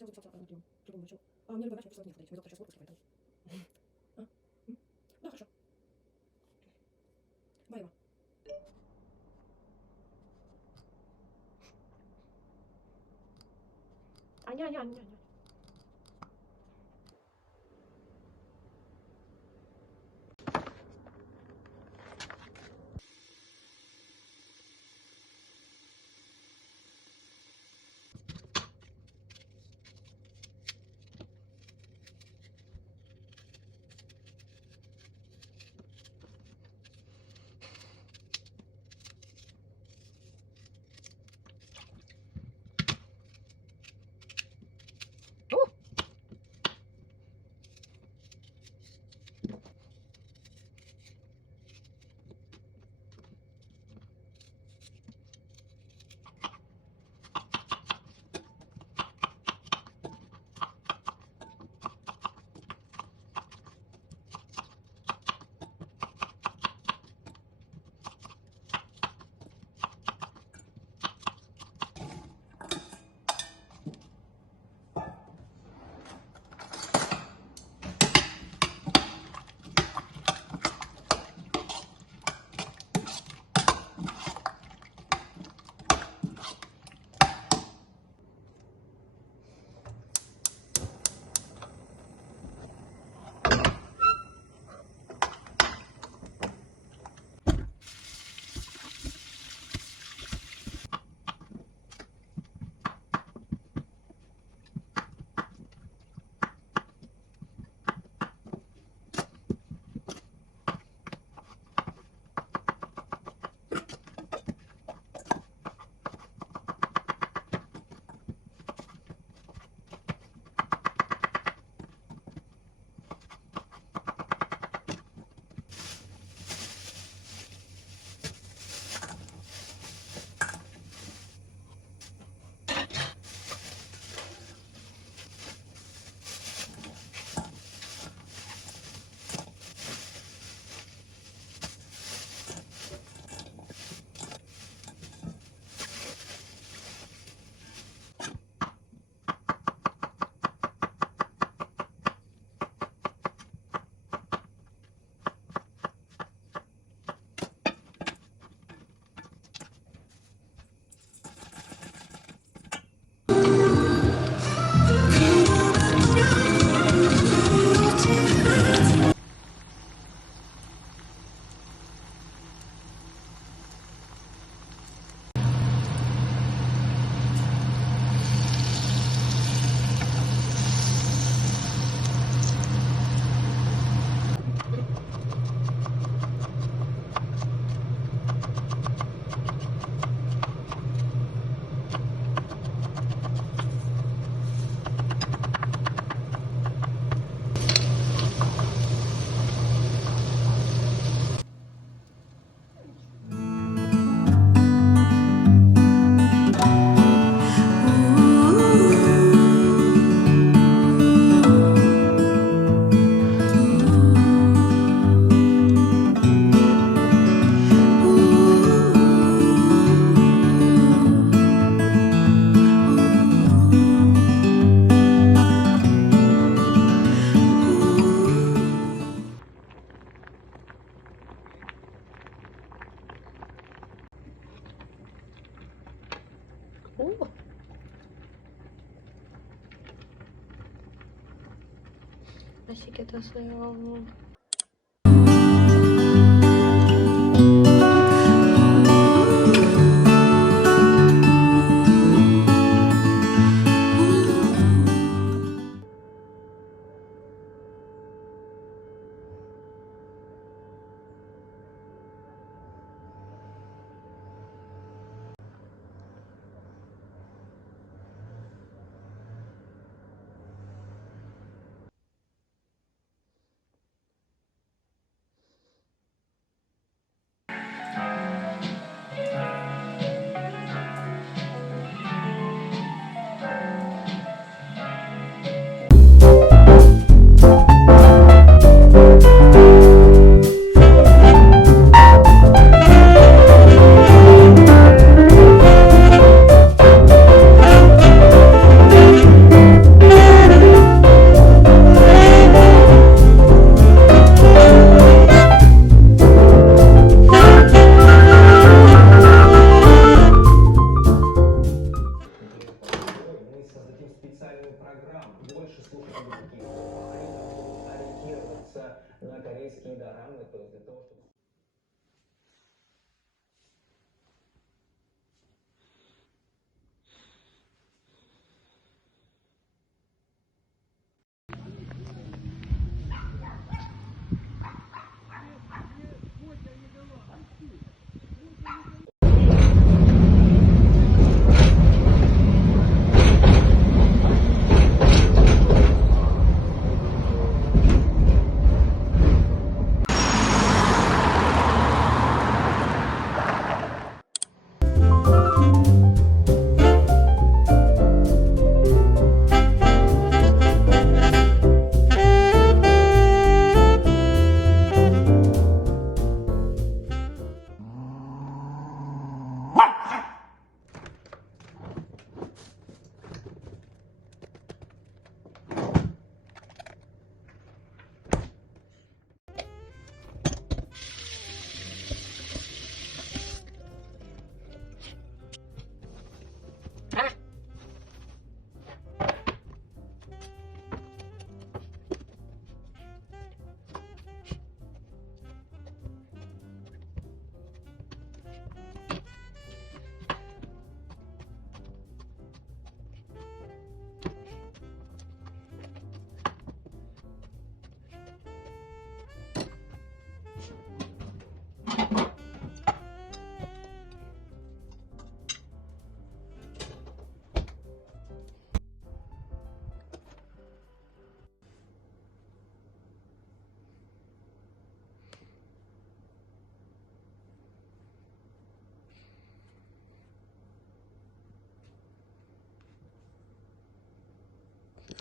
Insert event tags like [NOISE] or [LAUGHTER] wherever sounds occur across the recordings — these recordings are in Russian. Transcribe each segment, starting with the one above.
хотел записаться на прием. Придумал, что. А мне любой врач написал не ходить. Мне доктор сейчас выпустит, поэтому. А? Да, хорошо. Баева. Аня, Аня, Аня, 맛있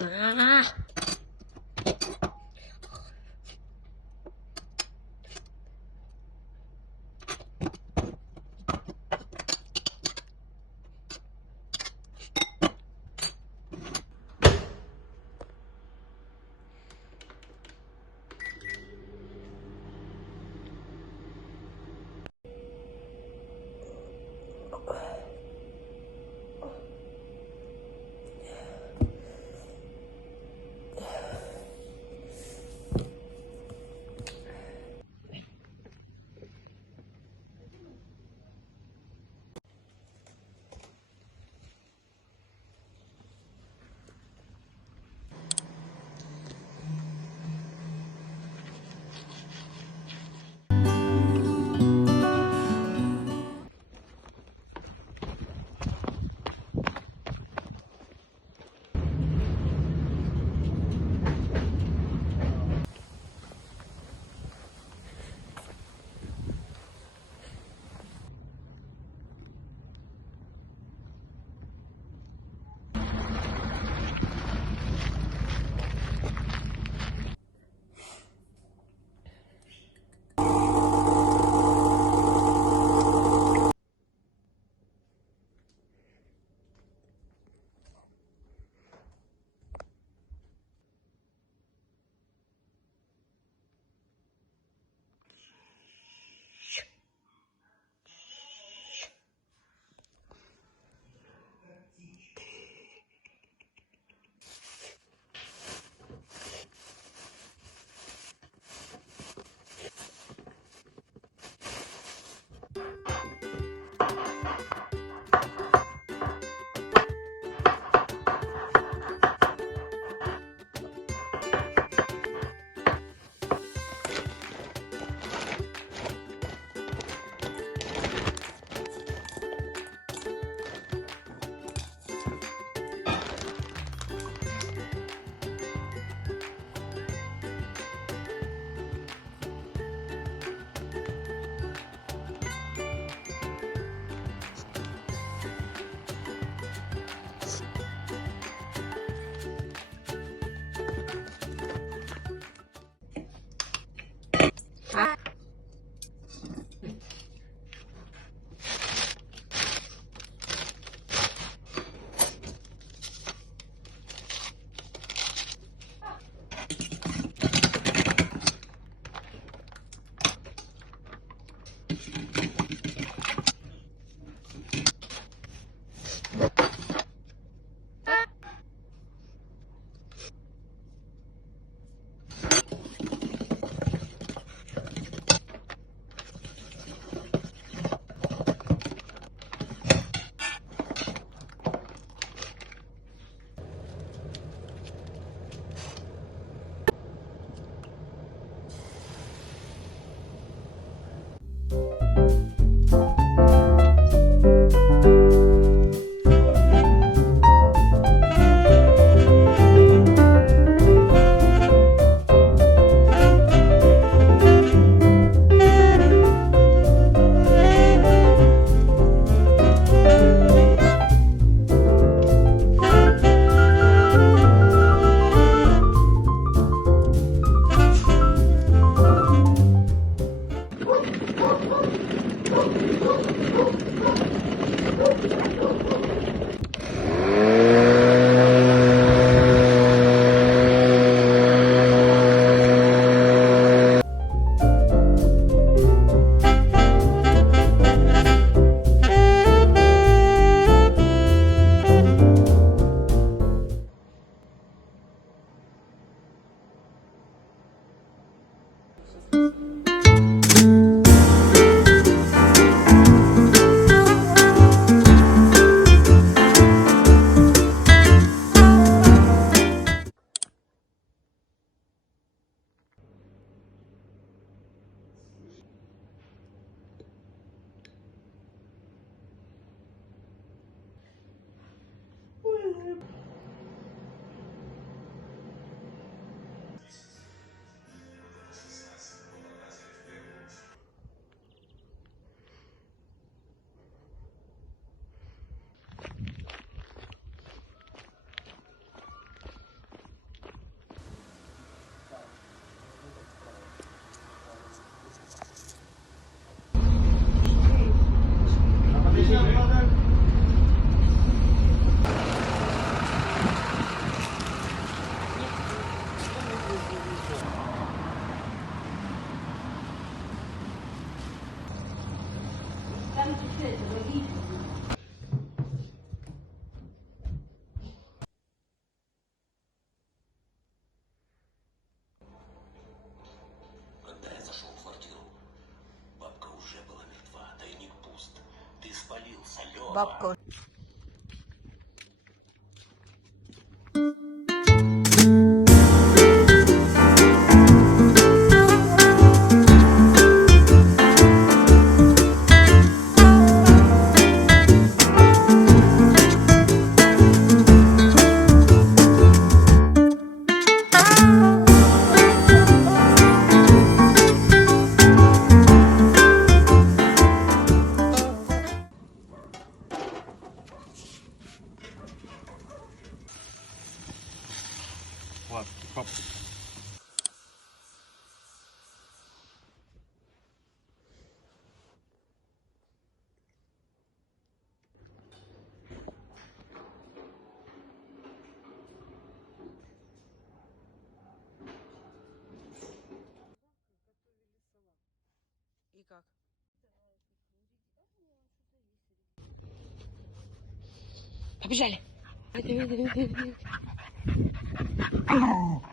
Ah. 确实的，一层。Как? Побежали. [LAUGHS]